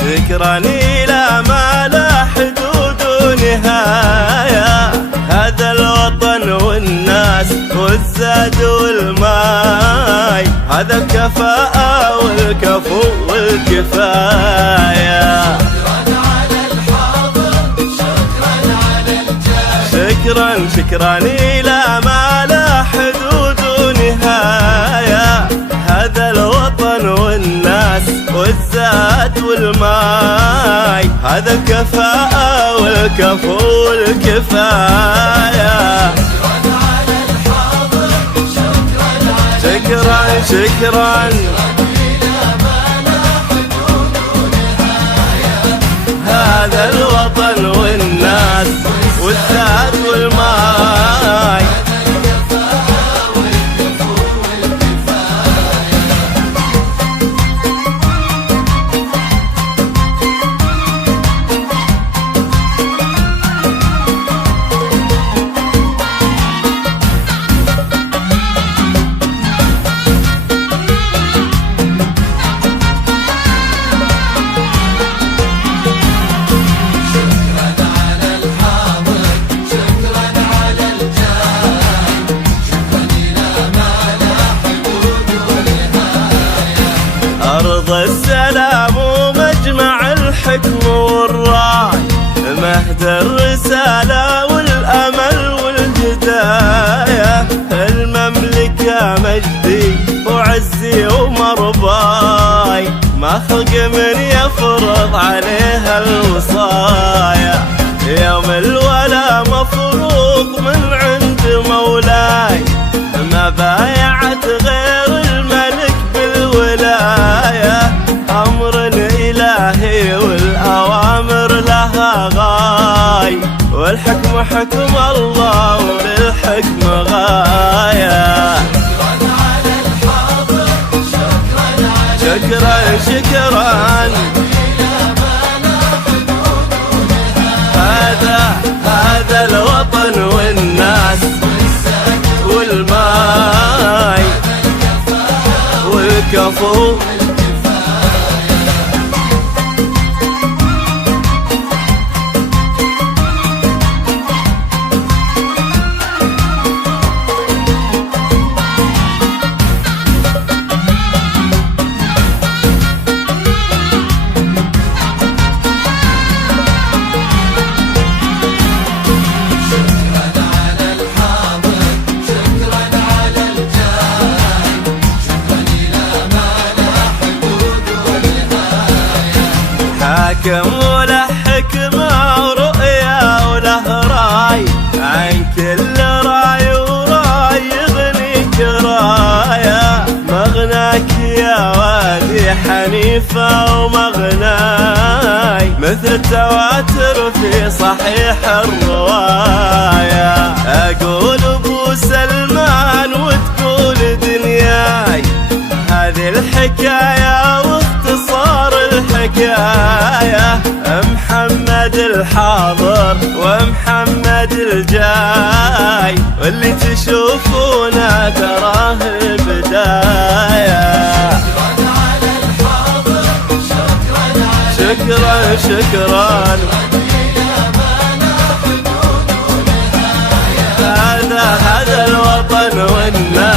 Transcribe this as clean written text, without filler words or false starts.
شكرا إلى ما لا حدود ونهاية، هذا الوطن والناس والزاد والماي، هذا الكفاءة والكفو والكفاية. شكرا إلى ما لا حدود ونهاية، هذا الوطن والناس والزاد والماي، هذا الكفاءة والكفو والكفاية. شكرا هذا الوطن والناس والزاد والماي. أرض السلام ومجمع الحكم والراي، مهد الرسالة والأمل والهداية، المملكة مجدي وعزي ومرباي، ما خلق من يفرض عليها الوصايا، يوم الولا مفروض من عند مولاي، ما بايعت غير الملك بالولاية، أمر إلهي والأوامر لها غاي، والحكم حكم الله وللحكم غاية. شكرا هذا الوطن والناس والماي والكفو. حاكم وله حكمة ورؤية وله راي، عن كل راي وراي يغنيك راية، مغناك يا وادي حنيفة ومغناي، مثل التواتر في صحيح الرواية، أقول أبو سلمان وتقول دنياي، هذه الحكاية واختصار الحكاية، محمد الحاضر ومحمد الجاي، واللي تشوفونه تراه البداية. شكرا هذا الوطن والناس